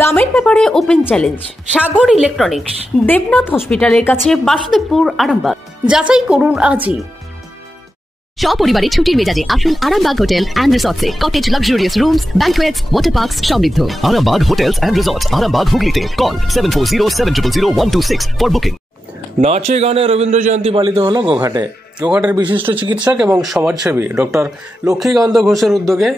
দামের ব্যাপারে open challenge সাগর electronics, Debnath হসপিটালের কাছে, বাসুদেবপুর, আরামবাগ। যাচাই করুন আজই। সপরিবারে ছুটির মেজাজে আসুন আরামবাগ হোটেল অ্যান্ড রিসর্টসে। Cottage, luxurious rooms, banquets, water parks সমৃদ্ধ। Arambagh hotels and resorts, Arambagh হুগলিতে। Call 7407000126 for booking. নাচে গানে রবীন্দ্র জয়ন্তী পালিত হলো গোঘাটে। গোঘাটের বিশিষ্ট চিকিৎসক এবং সমাজসেবী ডক্টর লক্ষ্মীকান্ত ঘোষের উদ্যোগে,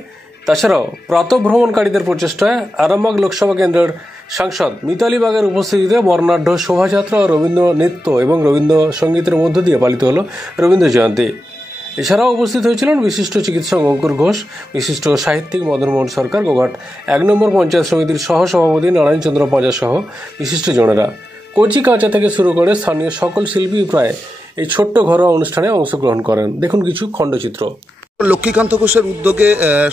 তাছাড়াও প্রাতঃভ্রমণকারীদের প্রচেষ্টায় আরামবাগ লোকসভা কেন্দ্রের সাংসদ মিতালি বাগের উপস্থিতিতে বর্ণাঢ্য শোভাযাত্রা ও রবীন্দ্র নৃত্য এবং রবীন্দ্রসঙ্গীতের মধ্য দিয়ে পালিত হলো রবীন্দ্র জয়ন্তী। এছাড়াও উপস্থিত হয়েছিলেন বিশিষ্ট চিকিৎসক অঙ্কুর ঘোষ, বিশিষ্ট সাহিত্যিক মদন মোহন সরকার, গোঘাট ১ নম্বর পঞ্চায়েত সমিতির সহসভাপতি নারায়ণ চন্দ্র পাঁজা সহ বিশিষ্টজনেরা। কচি কাঁচা থেকে শুরু করে স্থানীয় সকল শিল্পী প্রায় এই ছোট্ট ঘরোয়া অনুষ্ঠানে অংশগ্রহণ করেন। দেখুন কিছু খণ্ডচিত্র। লক্ষ্মীকান্ত ঘোষের উদ্যোগে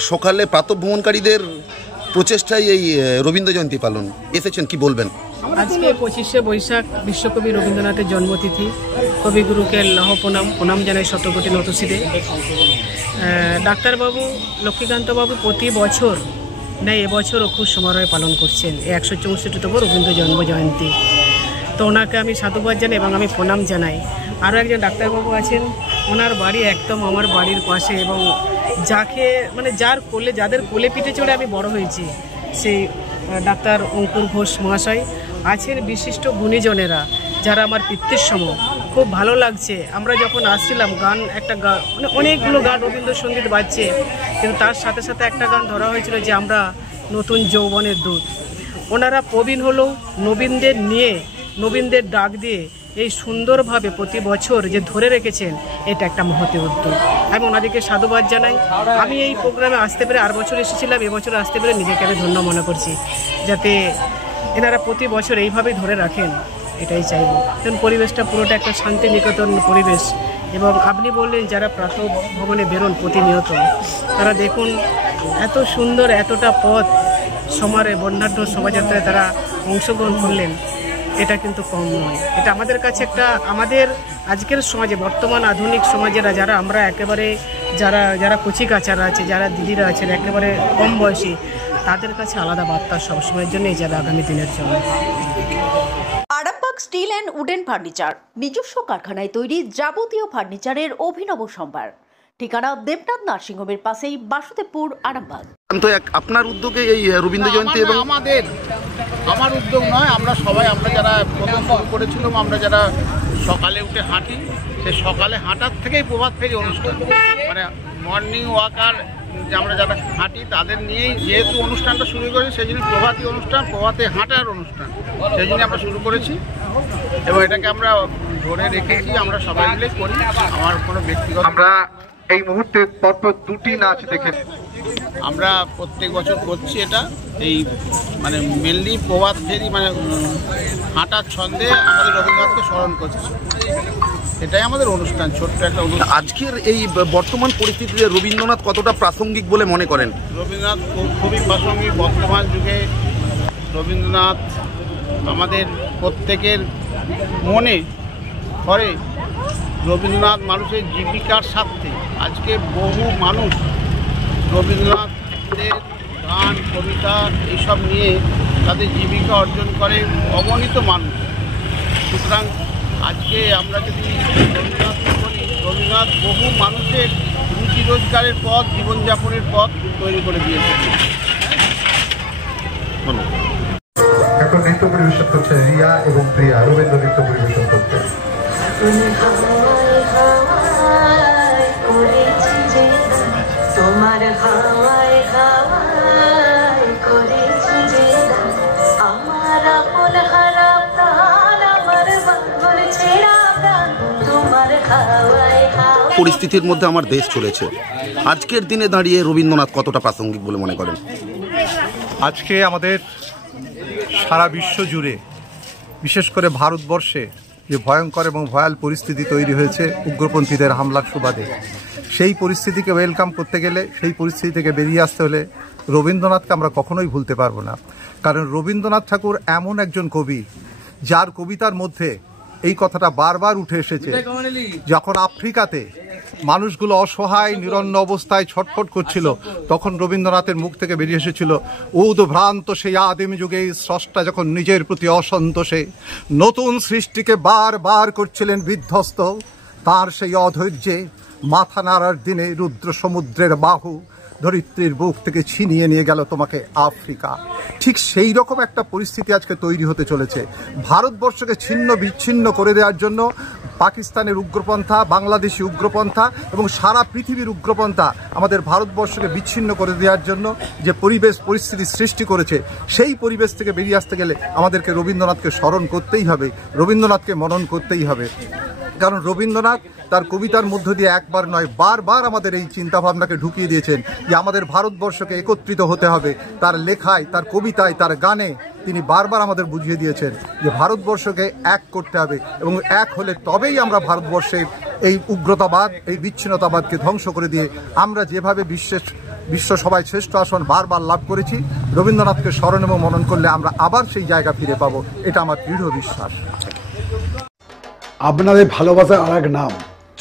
সকালে প্রাতঃভ্রমণকারীদের প্রচেষ্টায় এই রবীন্দ্র জয়ন্তী পালন এসেছেন, কি বলবেন? আজকে ২৫শে বৈশাখ বিশ্বকবি রবীন্দ্রনাথের জন্মতিথি। কবিগুরুকে লহ প্রণাম জানাই শতকোটি নতশিরে। ডাক্তারবাবু লক্ষ্মীকান্তবাবু প্রতি বছর না এবছরও খুব সমারোহে পালন করছেন ১৬৪তম রবীন্দ্র জন্ম জয়ন্তী। তো ওনাকে আমি সাধুবাদ জানাই এবং আমি প্রণাম জানাই। আরও একজন ডাক্তারবাবু আছেন, ওনার বাড়ি একদম আমার বাড়ির পাশে, এবং যাদের কোলে পিঠে চড়ে আমি বড় হয়েছি, সেই ডাক্তার অঙ্কুর ঘোষ মহাশয় আছেন। বিশিষ্ট গুণীজনেরা যারা আমার পিতৃর সম। খুব ভালো লাগছে। আমরা যখন আসছিলাম অনেকগুলো গান রবীন্দ্রসঙ্গীত বাজছে, কিন্তু তার সাথে সাথে একটা গান ধরা হয়েছিল যে আমরা নতুন যৌবনের দূত। ওনারা প্রবীণ হলেও নবীনদের নিয়ে, নবীনদের ডাক দিয়ে এই সুন্দরভাবে প্রতি বছর যে ধরে রেখেছেন, এটা একটা মহতি উদ্যোগ। আমি ওনাদেরকে সাধুবাদ জানাই। আমি এই প্রোগ্রামে আসতে পেরে, আর বছর এসেছিলাম, এবছর আসতে পেরে নিজেকে আমি ধন্য মনে করছি। যাতে এনারা প্রতি বছর এইভাবেই ধরে রাখেন, এটাই চাইব। কারণ পরিবেশটা পুরোটা একটা শান্তি নিকেতন পরিবেশ। এবং আপনি বললেন যারা প্রাতঃভ্রমণে বেরোন প্রতিনিয়ত, তারা দেখুন এত সুন্দর, এতটা পথ সমারে বর্ণাঢ্য শোভাযাত্রায় তারা অংশগ্রহণ করলেন, এটা কিন্তু কম নয়। এটা আমাদের কাছে একটা, আমাদের আজকের সমাজে, বর্তমান আধুনিক সমাজেরা যারা আমরা একেবারে যারা কচি কাচারা আছে, যারা দিদিরা আছেন একেবারে কম বয়সী, তাদের কাছে আলাদা বার্তা সবসময়ের জন্যই যাবে আগামী দিনের জন্য। Arambagh steel and wooden furniture, নিজস্ব কারখানায় তৈরি যাবতীয় ফার্নিচারের অভিনব সম্ভার। ঠিকানা দেবনাথ নার্সিংহোমের পাশেই, বাসুদেবপুর, আরামবাগ। আপনার উদ্যোগে এই রবীন্দ্র জয়ন্তী? এবং আমার উদ্যোগ নয়, আমরা যারা প্রথম শুরু করেছিলাম, আমরা যারা সকালে উঠে হাঁটি, সেই সকালে হাঁটার থেকেই প্রভাত ফেরি অনুষ্ঠান, মানে মর্নিং ওয়াকার আমরা যারা হাঁটি তাদের নিয়েই যেহেতু অনুষ্ঠানটা শুরু করেছি, সেই জন্য প্রভাতী অনুষ্ঠান, প্রভাতে হাঁটার অনুষ্ঠান, সেই জন্য আমরা শুরু করেছি এবং এটাকে আমরা ধরে রেখেছি। আমরা সবাই মিলে করি, আমার কোনো ব্যক্তিগত। আমরা এই মুহূর্তে পরপর দুটি নাচ দেখে আমরা প্রত্যেক বছর করছি এটা। এই মানে মেনলি প্রভাত ফেরি, মানে হাঁটার ছন্দে আমাদের রবীন্দ্রনাথকে স্মরণ করছি, এটাই আমাদের অনুষ্ঠান, ছোট্ট একটা অনুষ্ঠান। আজকের এই বর্তমান পরিস্থিতিতে রবীন্দ্রনাথ কতটা প্রাসঙ্গিক বলে মনে করেন? রবীন্দ্রনাথ খুবই প্রাসঙ্গিক বর্তমান যুগে। রবীন্দ্রনাথ আমাদের প্রত্যেকের মনে ঘরে। রবীন্দ্রনাথ মানুষের জীবিকার স্বার্থে আজকে বহু মানুষ রবীন্দ্রনাথের গান, কবিতা এইসব নিয়ে তাদের জীবিকা অর্জন করে অগণিত মানুষ। সুতরাং আজকে আমরা যদি রবীন্দ্রনাথকে বলি, রবীন্দ্রনাথ বহু মানুষের রুজি রোজগারের পথ, জীবনযাপনের পথ তৈরি করে দিয়েছে। এখন নৃত্য পরিবেশন করছে রিয়া এবং প্রিয়া, রবীন্দ্র নৃত্য পরিবেশন করছে। পরিস্থিতির মধ্যে আমার দেশ চলেছে, আজকের দিনে দাঁড়িয়ে রবীন্দ্রনাথ কতটা প্রাসঙ্গিক বলে মনে করেন? আজকে আমাদের সারা বিশ্ব জুড়ে, বিশেষ করে ভারতবর্ষে যে ভয়ঙ্কর এবং ভয়াল পরিস্থিতি তৈরি হয়েছে উগ্রপন্থীদের হামলার সুবাদে, সেই পরিস্থিতিকে ওয়েলকাম করতে গেলে, সেই পরিস্থিতি থেকে বেরিয়ে আসতে হলে রবীন্দ্রনাথকে আমরা কখনোই ভুলতে পারবো না। কারণ রবীন্দ্রনাথ ঠাকুর এমন একজন কবি যার কবিতার মধ্যে এই কথাটা বারবার উঠে এসেছে, যখন আফ্রিকাতে মানুষগুলো অসহায় নিরন্ন অবস্থায় ছটফট করছিল, তখন রবীন্দ্রনাথের মুখ থেকে বেরিয়ে এসেছিল, উদ্ভ্রান্ত সেই আদিম যুগে স্রষ্টা যখন নিজের প্রতি অসন্তোষে নতুন সৃষ্টিকে বারবার করছিলেন বিধ্বস্ত, তার সেই অধৈর্যে মাথা নাড়ার দিনে রুদ্র সমুদ্রের বাহু ধরিত্রীর বুক থেকে ছিনিয়ে নিয়ে গেল তোমাকে আফ্রিকা। ঠিক সেই রকম একটা পরিস্থিতি আজকে তৈরি হতে চলেছে। ভারতবর্ষকে ছিন্ন বিচ্ছিন্ন করে দেওয়ার জন্য পাকিস্তানের উগ্রপন্থা, বাংলাদেশি উগ্রপন্থা এবং সারা পৃথিবীর উগ্রপন্থা আমাদের ভারতবর্ষকে বিচ্ছিন্ন করে দেওয়ার জন্য যে পরিস্থিতি সৃষ্টি করেছে, সেই পরিবেশ থেকে বেরিয়ে আসতে গেলে আমাদেরকে রবীন্দ্রনাথকে স্মরণ করতেই হবে, রবীন্দ্রনাথকে মনন করতেই হবে। কারণ রবীন্দ্রনাথ তার কবিতার মধ্য দিয়ে একবার নয় বারবার আমাদের এই চিন্তাভাবনাকে ঢুকিয়ে দিয়েছেন যে আমাদের ভারতবর্ষকে একত্রিত হতে হবে। তার লেখায়, তার কবিতায়, তার গানে তিনি বারবার আমাদের বুঝিয়ে দিয়েছেন যে ভারতবর্ষকে এক করতে হবে এবং এক হলে তবেই আমরা ভারতবর্ষের এই উগ্রতাবাদ, এই বিচ্ছিন্নতাবাদকে ধ্বংস করে দিয়ে আমরা যেভাবে বিশ্ব সভায় শ্রেষ্ঠ আসন বারবার লাভ করেছি, রবীন্দ্রনাথকে স্মরণ এবং মনন করলে আমরা আবার সেই জায়গা ফিরে পাবো, এটা আমার দৃঢ় বিশ্বাস। আপনাদের ভালোবাসার আর এক নাম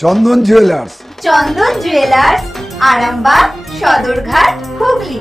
চন্দন জুয়েলার্স। চন্দন জুয়েলার্স, আরামবাগ, সদরঘাট, হুগলি।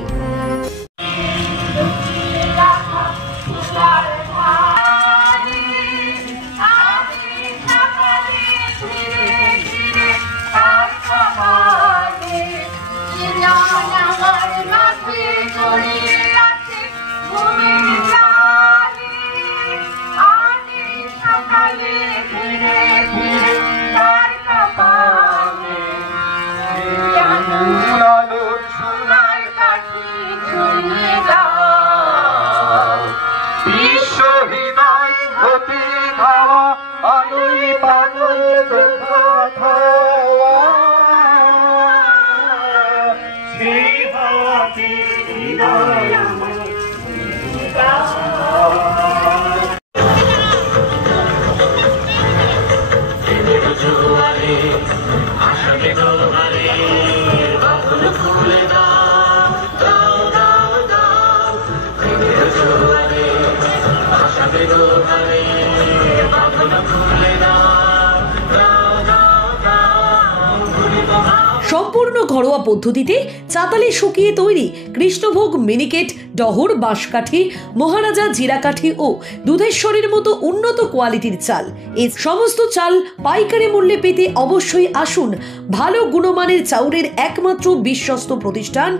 সম্পূর্ণ ঘরোয়া পদ্ধতিতে চাতালে শুকিয়ে তৈরি কৃষ্ণভোগ মিনিকেট, ডহর, বাঁশকাঠি, মহারাজা জিরাকাঠি ও দুধেশ্বরীর মতো উন্নত কোয়ালিটির চাল। এই সমস্ত চাল পাইকারি মূল্যে পেতে অবশ্যই আসুন ভালো গুণমানের চাউলের একমাত্র বিশ্বস্ত প্রতিষ্ঠান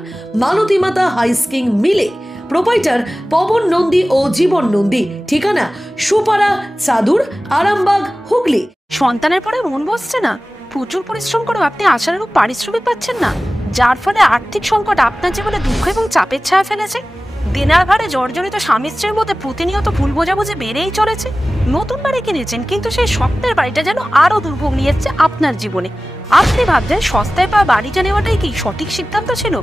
মালতী মাতা হাইস্কিং মিলে। প্রোপাইটার পবন নন্দী ও জীবন নন্দী। ঠিকানা সুপারা, চাদুর, আরামবাগ, হুগলি। সন্তানের পরে মন বসছে না, প্রচুর পরিশ্রম করেও আপনি আশানুরূপ পারিশ্রমিক পাচ্ছেন না, যার ফলে আর্থিক সংকট আপনার জীবনে দুঃখ এবং চাপের ছায়া ফেলেছে। দেনার ভারে জর্জরিত স্বামী স্ত্রীর মধ্যে প্রতিনিয়ত ভুল বোঝাবুঝি বেড়েই চলেছে। নতুন বাড়ি কিনেছেন, কিন্তু সেই স্বপ্নের বাড়িটা যেন আরো দুর্ভোগ নিয়ে এসেছে আপনার জীবনে। আপনি ভাবছেন সস্তায় পাওয়া বাড়িটা নেওয়াটাই কি সঠিক সিদ্ধান্ত ছিল?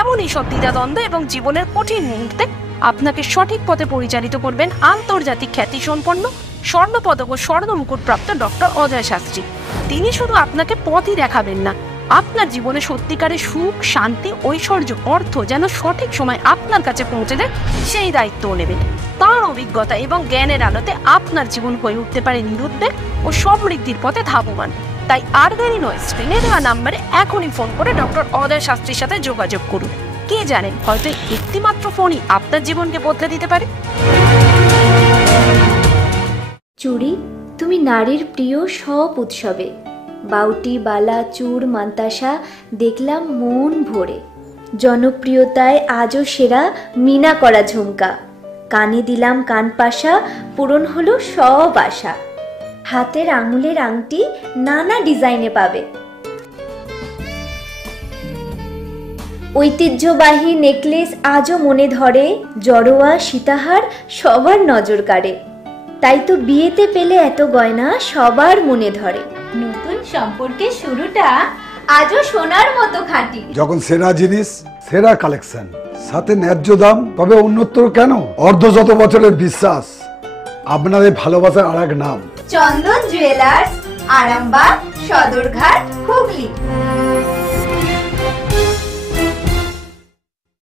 এমনই সব দ্বিধাদ্বন্দ্ব এবং জীবনের কঠিন মুহূর্তে আপনাকে সঠিক পথে পরিচালিত করবেন আন্তর্জাতিক খ্যাতিসম্পন্ন স্বর্ণপদক ও স্বর্ণ মুকুটপ্রাপ্ত ডক্টর অজয় শাস্ত্রী। তিনি শুধু আপনাকে পথই দেখাবেন না, আপনার জীবনে সত্যিকারের সুখ, শান্তি, ঐশ্বর্য, অর্থ যেন সঠিক সময় আপনার কাছে পৌঁছে দেয় সেই দায়িত্বও নেবেন। তার অভিজ্ঞতা এবং জ্ঞানের আলোতে আপনার জীবন হয়ে উঠতে পারে নিরুদ্বেগ ও সমৃদ্ধির পথে ধাবমান। তাই আর দেরি নয়, স্ক্রিনে দেওয়া নাম্বারে এখনই ফোন করে ডক্টর অজয় শাস্ত্রীর সাথে যোগাযোগ করুন। কে জানেন, হয়তো একটি মাত্র ফোনই আপনার জীবনকে বদলে দিতে পারে। চুড়ি, তুমি নারীর প্রিয় সব উৎসবে। বাউটি, বালা, চূড়, মান্তাসা দেখলাম মন ভরে। জনপ্রিয়তায় আজও সেরা মিনা করা ঝুমকা। কানে দিলাম কানপাশা, পূরণ হলো সব আশা। হাতের আঙুলের আংটি নানা ডিজাইনে পাবে। ঐতিহ্যবাহী নেকলেস আজও মনে ধরে। জড়োয়া, সীতাহার সবার নজর কাড়ে। তাই তো বিয়েতে পেলে এত গয়না সবার মনে ধরে। নতুন সম্পর্কের শুরুটা আজও সোনার মতো খাঁটি। যখন সেরা জিনিস, সেরা কালেকশন, সাথে ন্যায্য দাম, তবে উন্নতর কেন? অর্ধশত বছরের বিশ্বাস, আপনাদের ভালোবাসার আর এক নাম চন্দন জুয়েলার্স, আরামবাগ, সদরঘাট, হুগলি।